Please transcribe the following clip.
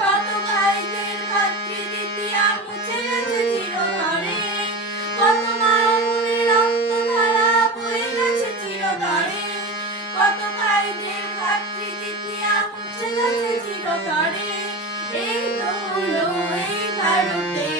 কত ভাইদের ভ্রাতৃদ্বিতীয়া মুছে গেছে চিরতরে, কত মা ও বোনের রক্তধারা বয়ে গেছে চিরতরে, কত ভাইদের ভ্রাতৃদ্বিতীয়া মুছে গেছে চিরতরে। এই তো হলো এই ভারতে